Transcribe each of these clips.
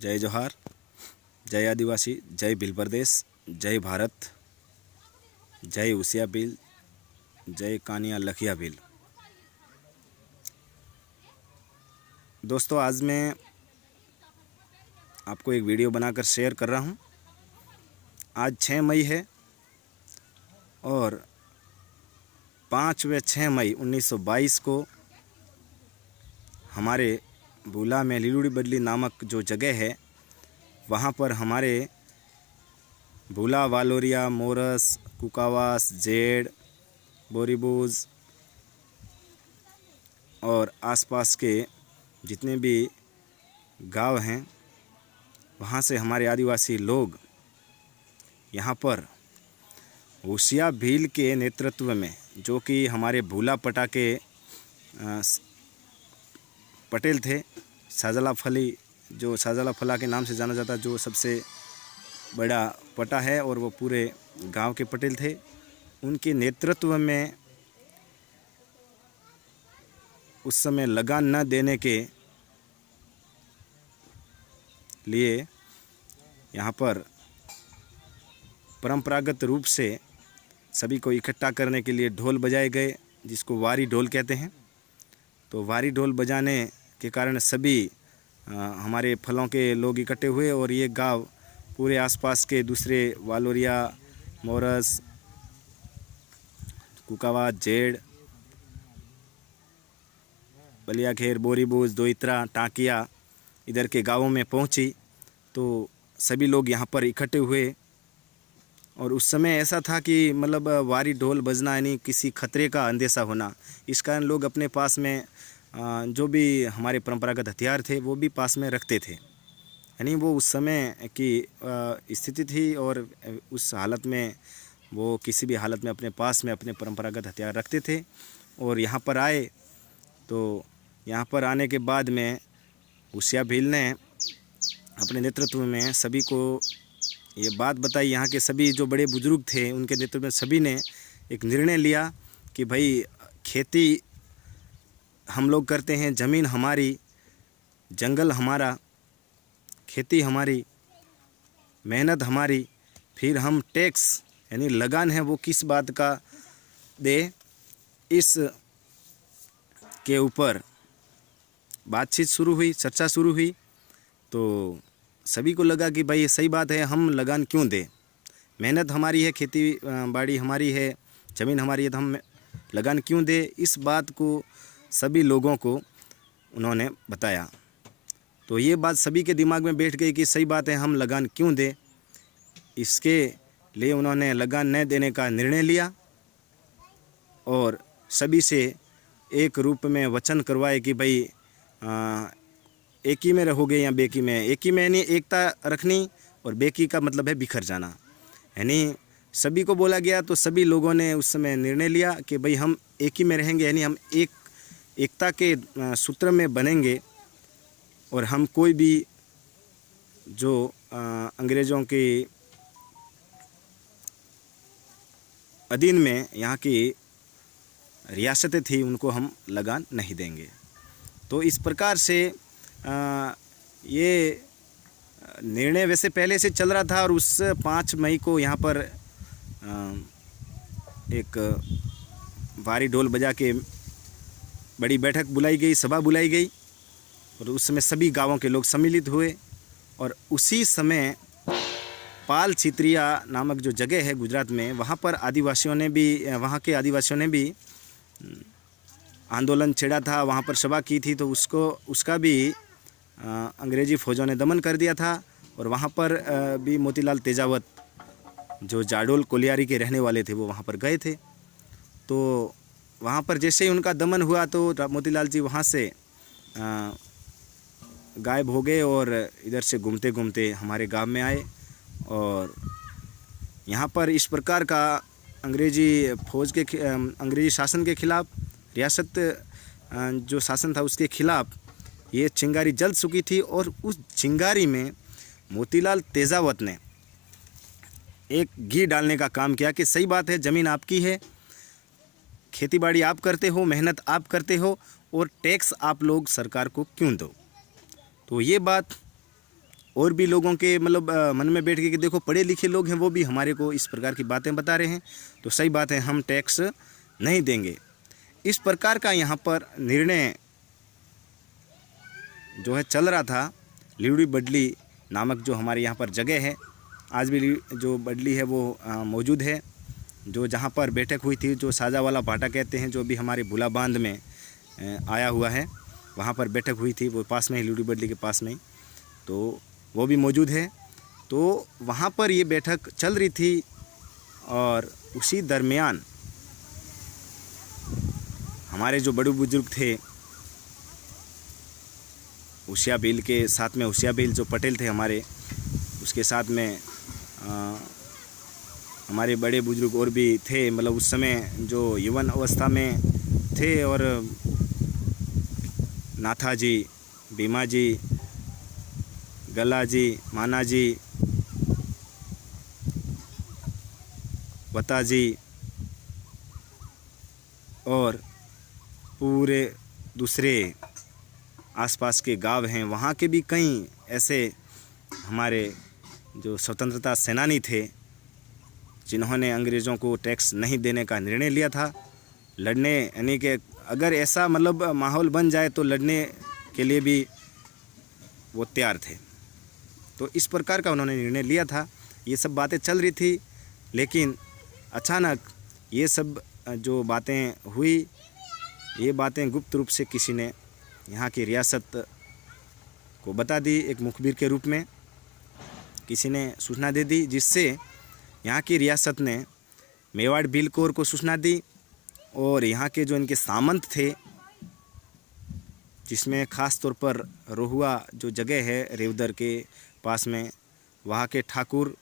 जय जोहार, जय आदिवासी, जय भील प्रदेश, जय भारत, जय उसिया भील, जय कानिया लखिया भील। दोस्तों, आज मैं आपको एक वीडियो बनाकर शेयर कर रहा हूं। आज 6 मई है और 5 व 6 मई 1922 को हमारे भूला में लीलुड़ी बदली नामक जो जगह है, वहाँ पर हमारे भूला, वालोरिया, मोरस, कुकावास, जेड़, बोरीबूज और आसपास के जितने भी गांव हैं, वहाँ से हमारे आदिवासी लोग यहाँ पर उसिया भील के नेतृत्व में, जो कि हमारे भूला पटा के पटेल थे, शाहजला फली, जो शाहजला फला के नाम से जाना जाता, जो सबसे बड़ा पटा है और वो पूरे गांव के पटेल थे, उनके नेतृत्व में उस समय लगान न देने के लिए यहाँ पर परंपरागत रूप से सभी को इकट्ठा करने के लिए ढोल बजाए गए, जिसको वारी ढोल कहते हैं। तो वारी ढोल बजाने के कारण सभी हमारे फलों के लोग इकट्ठे हुए और ये गांव पूरे आसपास के दूसरे वालोरिया, मोरस, कुकावा, जेड़, बलियाखेर, बोरीबूज, दोइत्रा, टांकिया इधर के गांवों में पहुंची। तो सभी लोग यहाँ पर इकट्ठे हुए और उस समय ऐसा था कि मतलब वारी ढोल बजना यानी किसी खतरे का अंदेशा होना। इस कारण लोग अपने पास में जो भी हमारे परंपरागत हथियार थे वो भी पास में रखते थे। यानी वो उस समय की स्थिति थी और उस हालत में वो किसी भी हालत में अपने पास में अपने परंपरागत हथियार रखते थे। और यहाँ पर आए, तो यहाँ पर आने के बाद में उसिया भील ने अपने नेतृत्व में सभी को ये बात बताई। यहाँ के सभी जो बड़े बुजुर्ग थे उनके नेतृत्व में सभी ने एक निर्णय लिया कि भाई खेती हम लोग करते हैं, ज़मीन हमारी, जंगल हमारा, खेती हमारी, मेहनत हमारी, फिर हम टैक्स यानी लगान है वो किस बात का दे, इस के ऊपर बातचीत शुरू हुई, चर्चा शुरू हुई। तो सभी को लगा कि भाई सही बात है, हम लगान क्यों दें, मेहनत हमारी है, खेती बाड़ी हमारी है, ज़मीन हमारी है, तो हम लगान क्यों दें। इस बात को सभी लोगों को उन्होंने बताया। तो ये बात सभी के दिमाग में बैठ गई कि सही बात है, हम लगान क्यों दें। इसके लिए उन्होंने लगान न देने का निर्णय लिया और सभी से एक रूप में वचन करवाए कि भाई एक ही में रहोगे या बेकी में। एक ही में यानी एकता रखनी और बेकी का मतलब है बिखर जाना। यानी सभी को बोला गया, तो सभी लोगों ने उस समय निर्णय लिया कि भाई हम एक ही में रहेंगे, यानी हम एकता के सूत्र में बनेंगे और हम कोई भी जो अंग्रेज़ों के अधीन में यहाँ की रियासतें थी उनको हम लगान नहीं देंगे। तो इस प्रकार से ये निर्णय वैसे पहले से चल रहा था और उस 5 मई को यहाँ पर एक भारी ढोल बजा के बड़ी बैठक बुलाई गई, सभा बुलाई गई और उस समय सभी गांवों के लोग सम्मिलित हुए। और उसी समय पाल चित्रिया नामक जो जगह है गुजरात में, वहाँ पर आदिवासियों ने भी, वहाँ के आदिवासियों ने भी आंदोलन छेड़ा था, वहाँ पर सभा की थी। तो उसका भी अंग्रेज़ी फ़ौजों ने दमन कर दिया था। और वहाँ पर भी मोतीलाल तेजावत, जो जाडोल कोलियारी के रहने वाले थे, वो वहाँ पर गए थे। तो वहाँ पर जैसे ही उनका दमन हुआ तो मोतीलाल जी वहाँ से गायब हो गए और इधर से घूमते घूमते हमारे गांव में आए। और यहाँ पर इस प्रकार का अंग्रेज़ी फ़ौज के अंग्रेज़ी शासन के ख़िलाफ़, रियासत जो शासन था उसके ख़िलाफ़ ये चिंगारी जल चुकी थी। और उस चिंगारी में मोतीलाल तेजावत ने एक घी डालने का काम किया कि सही बात है, ज़मीन आपकी है, खेतीबाड़ी आप करते हो, मेहनत आप करते हो और टैक्स आप लोग सरकार को क्यों दो। तो ये बात और भी लोगों के मतलब मन में बैठ गई कि देखो पढ़े लिखे लोग हैं, वो भी हमारे को इस प्रकार की बातें बता रहे हैं, तो सही बात है, हम टैक्स नहीं देंगे। इस प्रकार का यहाँ पर निर्णय जो है चल रहा था। लिवड़ी बडली नामक जो हमारे यहाँ पर जगह है, आज भी जो बडली है वो मौजूद है, जो जहाँ पर बैठक हुई थी, जो साजावाला भाटा कहते हैं, जो भी हमारे भूला बांध में आया हुआ है, वहाँ पर बैठक हुई थी, वो पास में ही, लिवड़ी बडली के पास में ही, तो वो भी मौजूद है। तो वहाँ पर ये बैठक चल रही थी और उसी दरमियान हमारे जो बड़े बुजुर्ग थे, उसिया भील के साथ में, उसिया भील जो पटेल थे हमारे, उसके साथ में हमारे बड़े बुजुर्ग और भी थे, मतलब उस समय जो यौवन अवस्था में थे, और नाथा जी, भीमा जी, गला जी, माना जी, वता जी, और पूरे दूसरे आसपास के गांव हैं, वहाँ के भी कई ऐसे हमारे जो स्वतंत्रता सेनानी थे, जिन्होंने अंग्रेज़ों को टैक्स नहीं देने का निर्णय लिया था, लड़ने, यानी कि अगर ऐसा मतलब माहौल बन जाए तो लड़ने के लिए भी वो तैयार थे। तो इस प्रकार का उन्होंने निर्णय लिया था। ये सब बातें चल रही थी, लेकिन अचानक ये सब जो बातें हुई, ये बातें गुप्त रूप से किसी ने यहाँ की रियासत को बता दी, एक मुखबिर के रूप में किसी ने सूचना दे दी, जिससे यहाँ की रियासत ने मेवाड़ भील कौर को सूचना दी, और यहाँ के जो इनके सामंत थे, जिसमें ख़ास तौर पर रोहुआ जो जगह है रेवदर के पास में, वहाँ के ठाकुर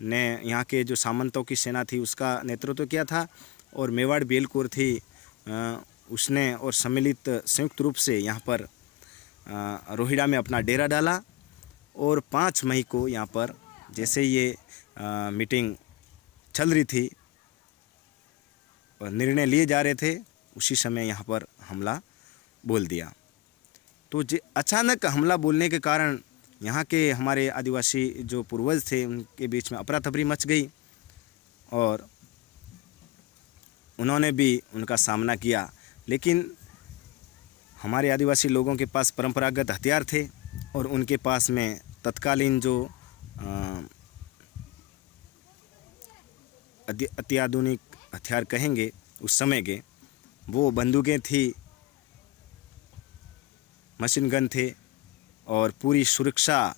ने यहाँ के जो सामंतों की सेना थी उसका नेतृत्व किया था, और मेवाड़ भील कौर थी, उसने और सम्मिलित संयुक्त रूप से यहाँ पर रोहिड़ा में अपना डेरा डाला। और 5 मई को यहाँ पर जैसे ये मीटिंग चल रही थी और निर्णय लिए जा रहे थे, उसी समय यहाँ पर हमला बोल दिया। तो अचानक हमला बोलने के कारण यहाँ के हमारे आदिवासी जो पूर्वज थे, उनके बीच में अफरा तफरी मच गई, और उन्होंने भी उनका सामना किया। लेकिन हमारे आदिवासी लोगों के पास परंपरागत हथियार थे, और उनके पास में तत्कालीन जो अत्याधुनिक हथियार कहेंगे उस समय के, वो बंदूकें थी, मशीन गन थे, और पूरी सुरक्षा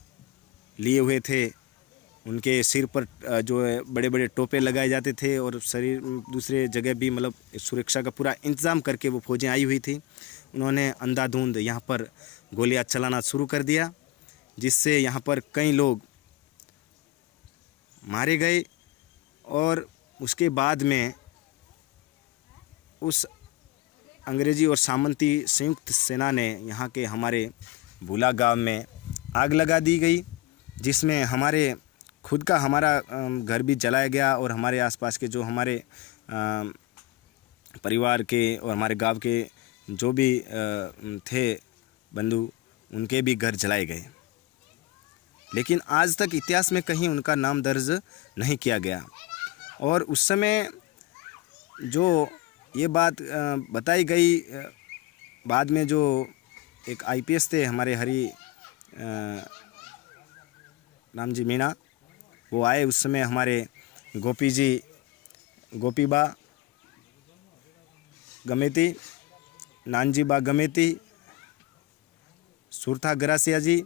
लिए हुए थे। उनके सिर पर जो है बड़े बड़े टोपे लगाए जाते थे, और शरीर दूसरे जगह भी मतलब सुरक्षा का पूरा इंतज़ाम करके वो फौजें आई हुई थी। उन्होंने अंधाधुंध यहाँ पर गोलियां चलाना शुरू कर दिया, जिससे यहाँ पर कई लोग मारे गए। और उसके बाद में उस अंग्रेज़ी और सामंती संयुक्त सेना ने यहाँ के हमारे भूला गांव में आग लगा दी गई, जिसमें हमारे खुद का हमारा घर भी जलाया गया, और हमारे आसपास के जो हमारे परिवार के और हमारे गांव के जो भी थे बंधु, उनके भी घर जलाए गए। लेकिन आज तक इतिहास में कहीं उनका नाम दर्ज नहीं किया गया। और उस समय जो ये बात बताई गई, बाद में जो एक IPS थे हमारे हरि राम जी मीणा, वो आए। उस समय हमारे गोपी जी, गोपीबा गमेती, नानजी बा गमेती, सुरथा गरासिया जी,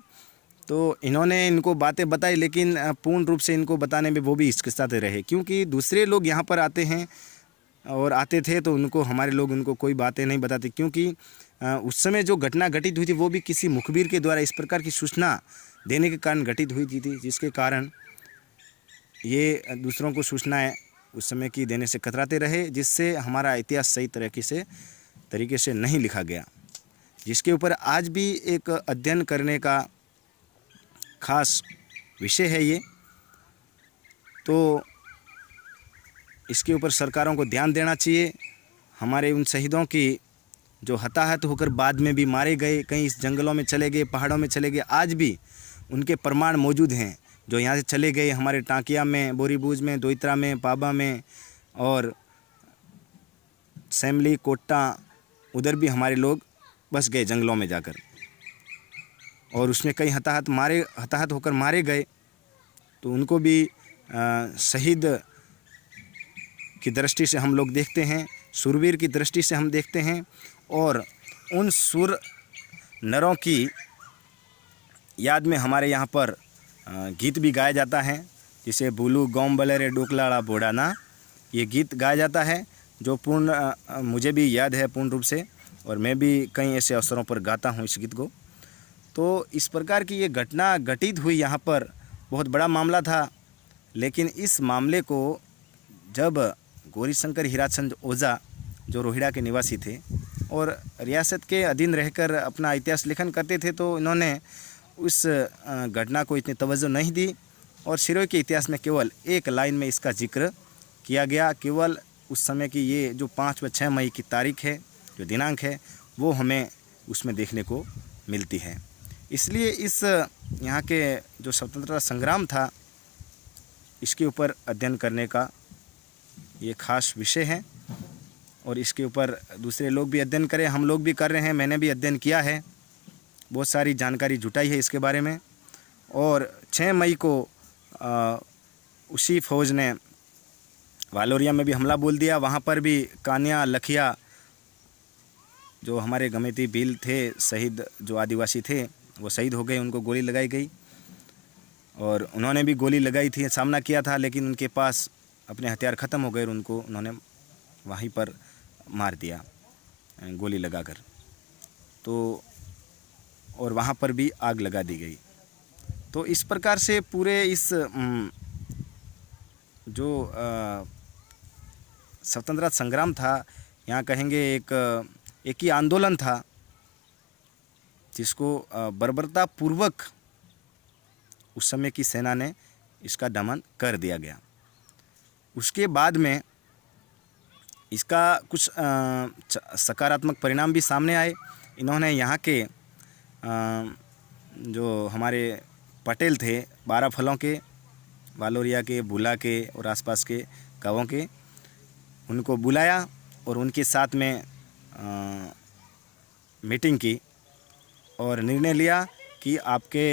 तो इन्होंने इनको बातें बताई, लेकिन पूर्ण रूप से इनको बताने में वो भी हिचकिचाते रहे, क्योंकि दूसरे लोग यहाँ पर आते हैं और आते थे, तो उनको हमारे लोग उनको कोई बातें नहीं बताते, क्योंकि उस समय जो घटना घटित हुई थी वो भी किसी मुखबिर के द्वारा इस प्रकार की सूचना देने के कारण घटित हुई थी, जिसके कारण ये दूसरों को सूचनाएं उस समय की देने से कतराते रहे, जिससे हमारा इतिहास सही तरीके से नहीं लिखा गया, जिसके ऊपर आज भी एक अध्ययन करने का खास विषय है ये। तो इसके ऊपर सरकारों को ध्यान देना चाहिए। हमारे उन शहीदों की जो हताहत होकर बाद में भी मारे गए, कहीं इस जंगलों में चले गए, पहाड़ों में चले गए, आज भी उनके प्रमाण मौजूद हैं, जो यहाँ से चले गए हमारे टांकिया में, बोरीबूज में, दोइत्रा में, पाबा में और सैमली, कोट्टा, उधर भी हमारे लोग बस गए जंगलों में जाकर, और उसमें कई हताहत होकर मारे गए। तो उनको भी शहीद की दृष्टि से हम लोग देखते हैं, शूरवीर की दृष्टि से हम देखते हैं। और उन शूर नरों की याद में हमारे यहाँ पर गीत भी गाया जाता है, जिसे बुलू गौम बलरे डोकलाड़ा बोड़ाना, ये गीत गाया जाता है, जो मुझे भी याद है पूर्ण रूप से, और मैं भी कई ऐसे अवसरों पर गाता हूँ इस गीत को। तो इस प्रकार की ये घटना घटित हुई यहाँ पर, बहुत बड़ा मामला था। लेकिन इस मामले को जब गौरीशंकर हीराचंद ओझा, जो रोहिड़ा के निवासी थे और रियासत के अधीन रहकर अपना इतिहास लेखन करते थे, तो इन्होंने उस घटना को इतनी तवज्जो नहीं दी, और सिरोही के इतिहास में केवल एक लाइन में इसका जिक्र किया गया। केवल उस समय की ये जो 5 व 6 मई की तारीख है, जो दिनांक है, वो हमें उसमें देखने को मिलती है। इसलिए इस यहाँ के जो स्वतंत्रता संग्राम था, इसके ऊपर अध्ययन करने का ये खास विषय है, और इसके ऊपर दूसरे लोग भी अध्ययन करें, हम लोग भी कर रहे हैं, मैंने भी अध्ययन किया है, बहुत सारी जानकारी जुटाई है इसके बारे में। और 6 मई को उसी फौज ने वालोरिया में भी हमला बोल दिया। वहाँ पर भी कान्या, लखिया, जो हमारे गमेती भील थे, शहीद जो आदिवासी थे, वो शहीद हो गए, उनको गोली लगाई गई, और उन्होंने भी गोली लगाई थी, सामना किया था, लेकिन उनके पास अपने हथियार ख़त्म हो गए, और उनको उन्होंने वहीं पर मार दिया गोली लगाकर। तो और वहाँ पर भी आग लगा दी गई। तो इस प्रकार से पूरे इस जो स्वतंत्रता संग्राम था, यहाँ कहेंगे एक ही आंदोलन था, जिसको बर्बरतापूर्वक उस समय की सेना ने इसका दमन कर दिया गया। उसके बाद में इसका कुछ सकारात्मक परिणाम भी सामने आए। इन्होंने यहाँ के जो हमारे पटेल थे 12 फलों के, वालोरिया के, भूला के और आसपास के गाँवों के, उनको बुलाया और उनके साथ में मीटिंग की और निर्णय लिया कि आपके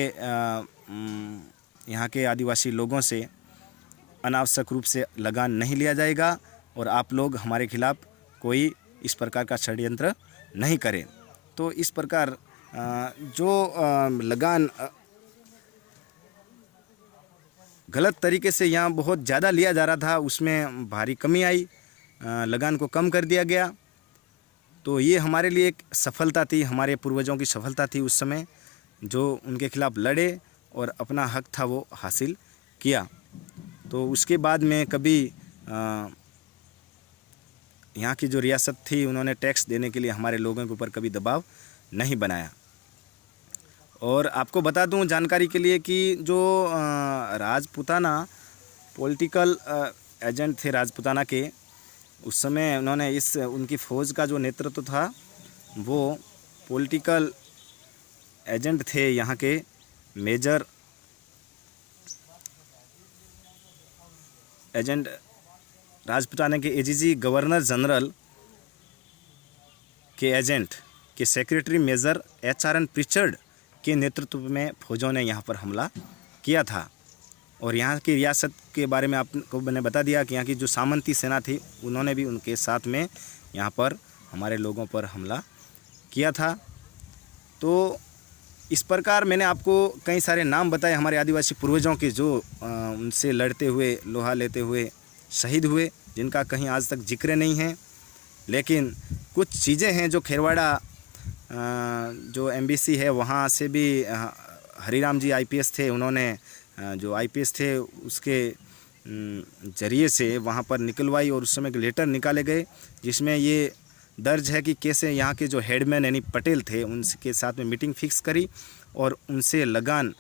यहाँ के आदिवासी लोगों से अनावश्यक रूप से लगान नहीं लिया जाएगा, और आप लोग हमारे खिलाफ़ कोई इस प्रकार का षड्यंत्र नहीं करें। तो इस प्रकार जो लगान गलत तरीके से यहाँ बहुत ज़्यादा लिया जा रहा था, उसमें भारी कमी आई, लगान को कम कर दिया गया। तो ये हमारे लिए एक सफलता थी, हमारे पूर्वजों की सफलता थी उस समय, जो उनके खिलाफ़ लड़े और अपना हक था वो हासिल किया। तो उसके बाद में कभी यहाँ की जो रियासत थी, उन्होंने टैक्स देने के लिए हमारे लोगों के ऊपर कभी दबाव नहीं बनाया। और आपको बता दूं जानकारी के लिए कि जो राजपूताना पॉलिटिकल एजेंट थे राजपूताना के, उस समय उन्होंने उनकी फ़ौज का जो नेतृत्व था, वो पॉलिटिकल एजेंट थे यहाँ के मेजर एजेंट राजपूताना के एजीजी गवर्नर जनरल के एजेंट के सेक्रेटरी मेजर HRN प्रिचर्ड के नेतृत्व में फौजों ने यहाँ पर हमला किया था। और यहाँ की रियासत के बारे में आपको मैंने बता दिया कि यहाँ की जो सामंती सेना थी, उन्होंने भी उनके साथ में यहाँ पर हमारे लोगों पर हमला किया था। तो इस प्रकार मैंने आपको कई सारे नाम बताए हमारे आदिवासी पूर्वजों के, जो उनसे लड़ते हुए, लोहा लेते हुए शहीद हुए, जिनका कहीं आज तक जिक्र नहीं है। लेकिन कुछ चीज़ें हैं जो खेरवाड़ा जो MBC है, वहाँ से भी हरिराम जी IPS थे, उन्होंने जो IPS थे उसके ज़रिए से वहाँ पर निकलवाई, और उस समय के लेटर निकाले गए, जिसमें ये दर्ज है कि कैसे यहाँ के जो हेडमैन यानी पटेल थे, उनके साथ में मीटिंग फिक्स करी और उनसे लगान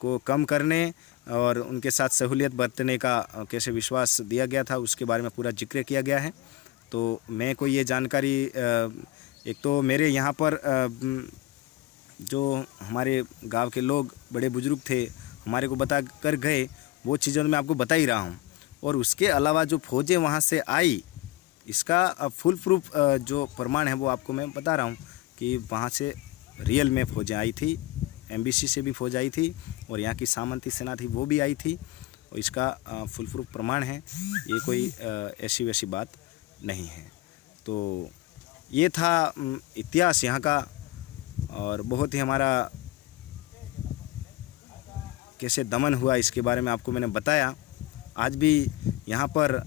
को कम करने और उनके साथ सहूलियत बरतने का कैसे विश्वास दिया गया था, उसके बारे में पूरा जिक्र किया गया है। तो मैं को ये जानकारी, एक तो मेरे यहाँ पर जो हमारे गांव के लोग बड़े बुजुर्ग थे हमारे को बता कर गए, वो चीज़ें मैं आपको बता ही रहा हूँ। और उसके अलावा जो फौजें वहाँ से आई, इसका फुल प्रूफ जो प्रमाण है वो आपको मैं बता रहा हूँ कि वहाँ से रियल में फौजें आई थी, एमबीसी से भी फौज आई थी और यहाँ की सामंती सेना थी वो भी आई थी, और इसका फुल प्रूफ प्रमाण है, ये कोई ऐसी वैसी बात नहीं है। तो ये था इतिहास यहाँ का, और बहुत ही हमारा कैसे दमन हुआ इसके बारे में आपको मैंने बताया। आज भी यहाँ पर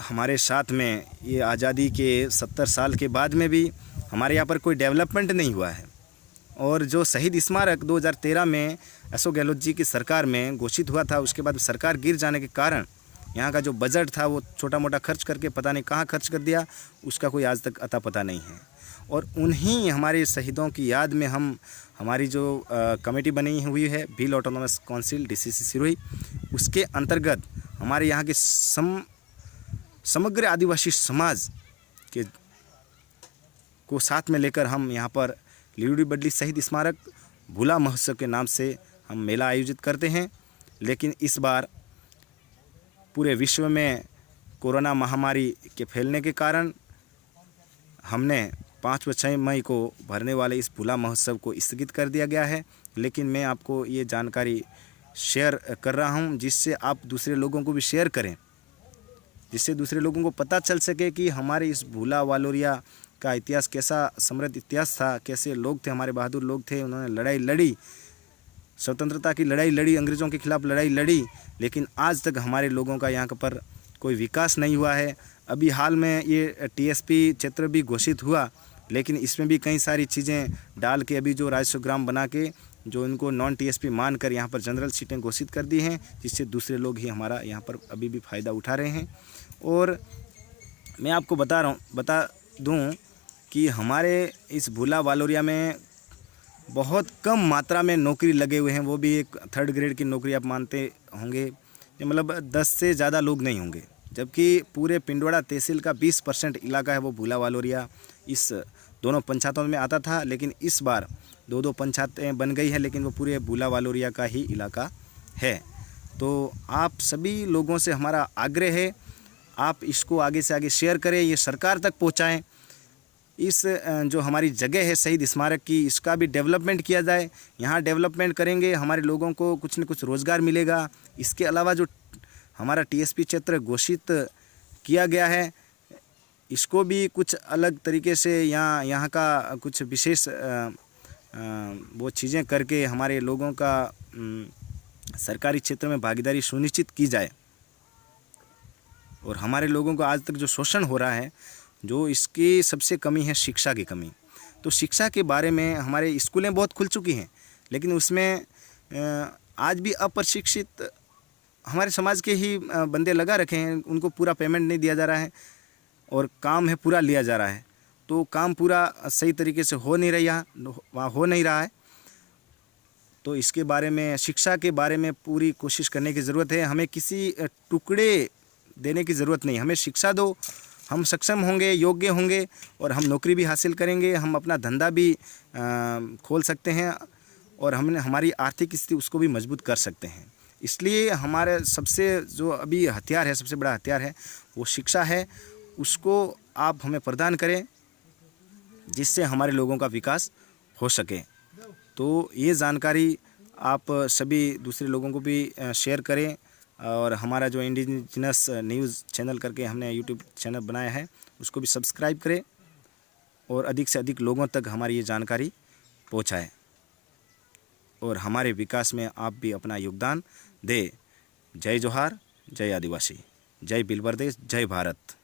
हमारे साथ में ये आज़ादी के 70 साल के बाद में भी हमारे यहाँ पर कोई डेवलपमेंट नहीं हुआ है। और जो शहीद स्मारक 2013 में अशोक गहलोत जी की सरकार में घोषित हुआ था, उसके बाद सरकार गिर जाने के कारण यहाँ का जो बजट था वो छोटा मोटा खर्च करके पता नहीं कहाँ खर्च कर दिया, उसका कोई आज तक अता पता नहीं है। और उन्हीं हमारे शहीदों की याद में हमारी जो कमेटी बनी हुई है Bhil autonomous council DCC Sirohi, उसके अंतर्गत हमारे यहाँ के समग्र आदिवासी समाज के को साथ में लेकर हम यहाँ पर लिलुड़ी बडली शहीद स्मारक भूला महोत्सव के नाम से हम मेला आयोजित करते हैं। लेकिन इस बार पूरे विश्व में कोरोना महामारी के फैलने के कारण हमने 5 व 6 मई को भरने वाले इस भूला महोत्सव को स्थगित कर दिया गया है। लेकिन मैं आपको ये जानकारी शेयर कर रहा हूँ जिससे आप दूसरे लोगों को भी शेयर करें, जिससे दूसरे लोगों को पता चल सके कि हमारे इस भूला वालोरिया का इतिहास कैसा समृद्ध इतिहास था, कैसे लोग थे, हमारे बहादुर लोग थे, उन्होंने लड़ाई लड़ी, स्वतंत्रता की लड़ाई लड़ी, अंग्रेज़ों के खिलाफ लड़ाई लड़ी। लेकिन आज तक हमारे लोगों का यहाँ पर कोई विकास नहीं हुआ है। अभी हाल में ये टीएसपी क्षेत्र भी घोषित हुआ, लेकिन इसमें भी कई सारी चीज़ें डाल के अभी जो राजस्व ग्राम बना के जो इनको नॉन टीएसपी मानकर यहाँ पर जनरल सीटें घोषित कर दी हैं, जिससे दूसरे लोग ही हमारा यहाँ पर अभी भी फ़ायदा उठा रहे हैं। और मैं आपको बता दूँ कि हमारे इस भूला वालोरिया में बहुत कम मात्रा में नौकरी लगे हुए हैं, वो भी एक 3rd ग्रेड की नौकरी आप मानते होंगे, मतलब 10 से ज़्यादा लोग नहीं होंगे। जबकि पूरे पिंडवाड़ा तहसील का 20% इलाका है वो भूला वालोरिया इस दोनों पंचायतों में आता था। लेकिन इस बार 2-2 पंचायतें बन गई है, लेकिन वो पूरे भूला वालोरिया का ही इलाका है। तो आप सभी लोगों से हमारा आग्रह है, आप इसको आगे से आगे शेयर करें, ये सरकार तक पहुँचाएँ। इस जो हमारी जगह है शहीद स्मारक की, इसका भी डेवलपमेंट किया जाए। यहाँ डेवलपमेंट करेंगे हमारे लोगों को कुछ न कुछ रोज़गार मिलेगा। इसके अलावा जो हमारा टीएसपी क्षेत्र घोषित किया गया है, इसको भी कुछ अलग तरीके से यहाँ का कुछ विशेष वो चीज़ें करके हमारे लोगों का सरकारी क्षेत्र में भागीदारी सुनिश्चित की जाए। और हमारे लोगों को आज तक जो शोषण हो रहा है, जो इसकी सबसे कमी है शिक्षा की कमी। तो शिक्षा के बारे में हमारे स्कूलें बहुत खुल चुकी हैं, लेकिन उसमें आज भी अप्रशिक्षित हमारे समाज के ही बंदे लगा रखे हैं, उनको पूरा पेमेंट नहीं दिया जा रहा है और काम है पूरा लिया जा रहा है। तो काम पूरा सही तरीके से हो नहीं रहा है। तो इसके बारे में, शिक्षा के बारे में पूरी कोशिश करने की ज़रूरत है। हमें किसी टुकड़े देने की ज़रूरत नहीं, हमें शिक्षा दो, हम सक्षम होंगे, योग्य होंगे और हम नौकरी भी हासिल करेंगे, हम अपना धंधा भी खोल सकते हैं और हमारी आर्थिक स्थिति उसको भी मजबूत कर सकते हैं। इसलिए हमारे सबसे जो अभी हथियार है, सबसे बड़ा हथियार है वो शिक्षा है, उसको आप हमें प्रदान करें जिससे हमारे लोगों का विकास हो सके। तो ये जानकारी आप सभी दूसरे लोगों को भी शेयर करें। और हमारा जो इंडिजिनस न्यूज़ चैनल करके हमने यूट्यूब चैनल बनाया है, उसको भी सब्सक्राइब करें और अधिक से अधिक लोगों तक हमारी ये जानकारी पहुंचाएं और हमारे विकास में आप भी अपना योगदान दें। जय जोहार, जय आदिवासी, जय बिलबर्देश, जय भारत।